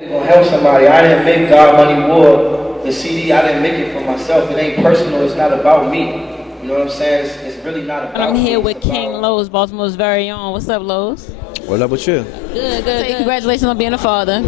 Gonna help somebody. I didn't make God Money War the CD. I didn't make it for myself. It ain't personal. It's not about me. You know what I'm saying? It's really not about me. I'm here with King Lowe's, Baltimore's very own. What's up, Lowe's? What up with you? Good. Congratulations on being a father.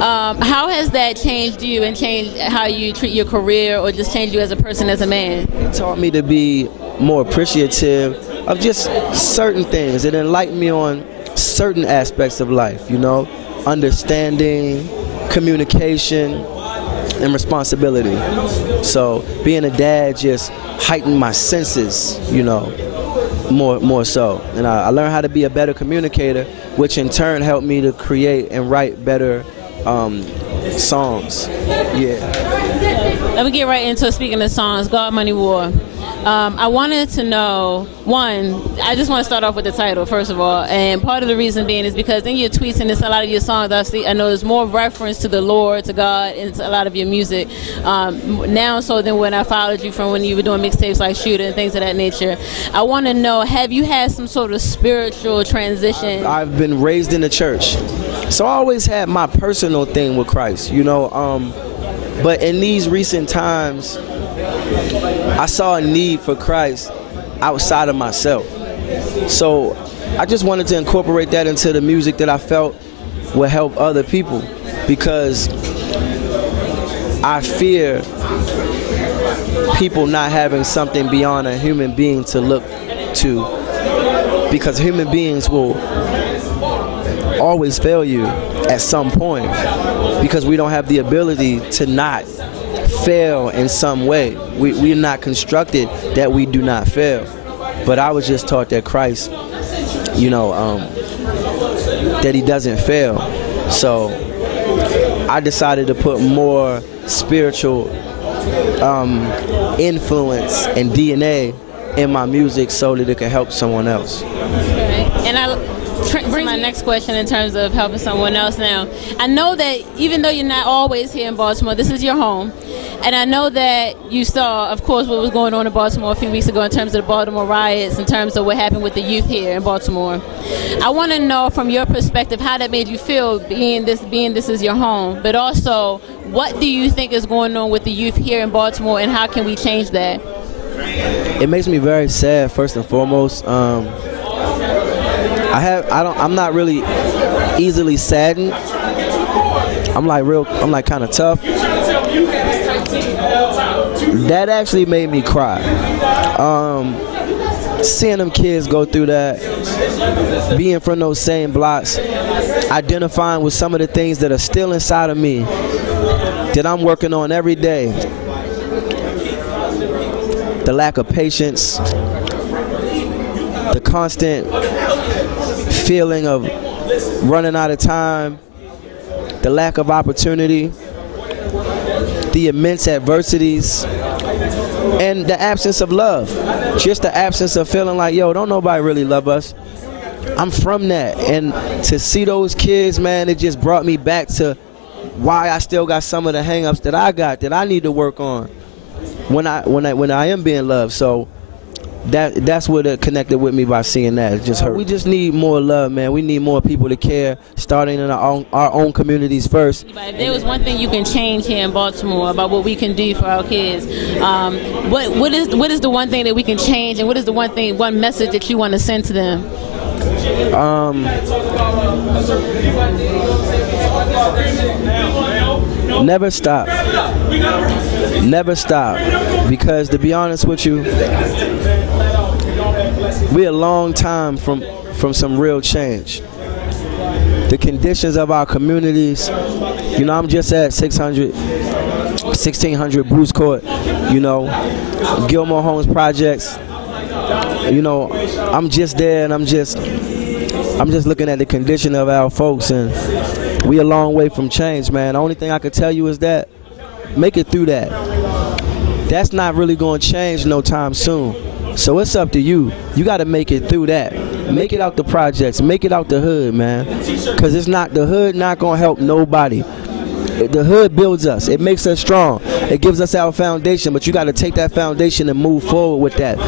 How has that changed you and changed how you treat your career, or just changed you as a person, as a man? It taught me to be more appreciative of just certain things. It enlightened me on certain aspects of life, you know, understanding, communication, and responsibility. So being a dad just heightened my senses, you know, more so. And I learned how to be a better communicator, which in turn helped me to create and write better songs. Yeah. Let me get right into it. Speaking of songs, God Money War. I wanted to know, one, I just want to start off with the title, first of all. And part of the reason being is because in your tweets and a lot of your songs, I know there's more reference to the Lord, to God, in a lot of your music. Now so than when I followed you from when you were doing mixtapes like Shooter and things of that nature. I want to know, have you had some sort of spiritual transition? I've been raised in the church. So I always had my personal thing with Christ, you know. But in these recent times, I saw a need for Christ outside of myself. So I just wanted to incorporate that into the music that I felt would help other people, because I fear people not having something beyond a human being to look to, because human beings will always fail you at some point, because we don't have the ability to not fail in some way. We're not constructed that we do not fail. But I was just taught that Christ, you know, that he doesn't fail. So I decided to put more spiritual influence and DNA in my music so that it can help someone else. And I bring my next question in terms of helping someone else. Now, I know that even though you're not always here in Baltimore, this is your home. And I know that you saw, of course, what was going on in Baltimore a few weeks ago in terms of the Baltimore riots, in terms of what happened with the youth here in Baltimore. I want to know from your perspective how that made you feel, being this is your home, but also what do you think is going on with the youth here in Baltimore, and how can we change that? It makes me very sad, first and foremost. I'm not really easily saddened. I'm like kind of tough. That actually made me cry. Seeing them kids go through that, being from those same blocks, identifying with some of the things that are still inside of me that I'm working on every day. The lack of patience, the constant feeling of running out of time, the lack of opportunity, the immense adversities, and the absence of love. Just the absence of feeling like, yo, don't nobody really love us. I'm from that. And to see those kids, man, it just brought me back to why I still got some of the hang-ups that I got, that I need to work on when I am being loved. So that's what it connected with me by seeing that. It just hurt. We just need more love, man. We need more people to care, starting in our own communities first. If there was one thing you can change here in Baltimore about what we can do for our kids, what is the one thing that we can change, and what is the one message that you want to send to them? Never stop. Never stop. Because to be honest with you, we're a long time from some real change. The conditions of our communities, you know, I'm just at 1600 Bruce Court, you know, Gilmore Homes Projects. You know, I'm just there, and I'm just looking at the condition of our folks, and we a long way from change, man. The only thing I could tell you is that make it through that. That's not really going to change no time soon. So it's up to you. You got to make it through that. Make it out the projects. Make it out the hood, man. Because the hood not going to help nobody. The hood builds us. It makes us strong. It gives us our foundation, but you got to take that foundation and move forward with that.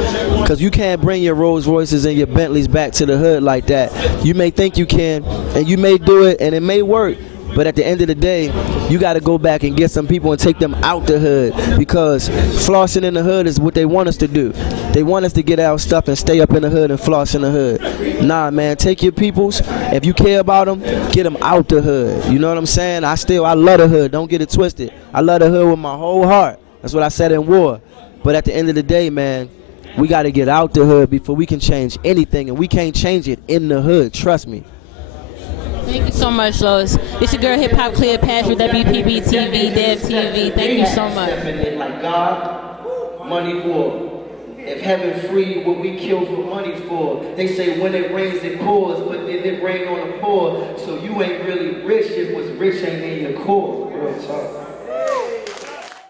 Because you can't bring your Rolls Royces and your Bentleys back to the hood like that. You may think you can, and you may do it, and it may work, But at the end of the day, you got to go back and get some people and take them out the hood, because flossing in the hood is what they want us to do. They want us to get our stuff and stay up in the hood and floss in the hood. Nah, man, take your peoples. If you care about them, get them out the hood. You know what I'm saying? I love the hood. Don't get it twisted. I love the hood with my whole heart. That's what I said in war. But at the end of the day, man, we got to get out the hood before we can change anything, and we can't change it in the hood. Trust me. Thank you so much, Lois. It's your girl, Hip Hop Cleopatra, WPB TV, Dev TV. Thank you so much. Like God, money war. If heaven free, what we kill for money for? They say when it rains, it pours, but then it rain on the poor. So you ain't really rich if what's rich ain't in your core. Real talk.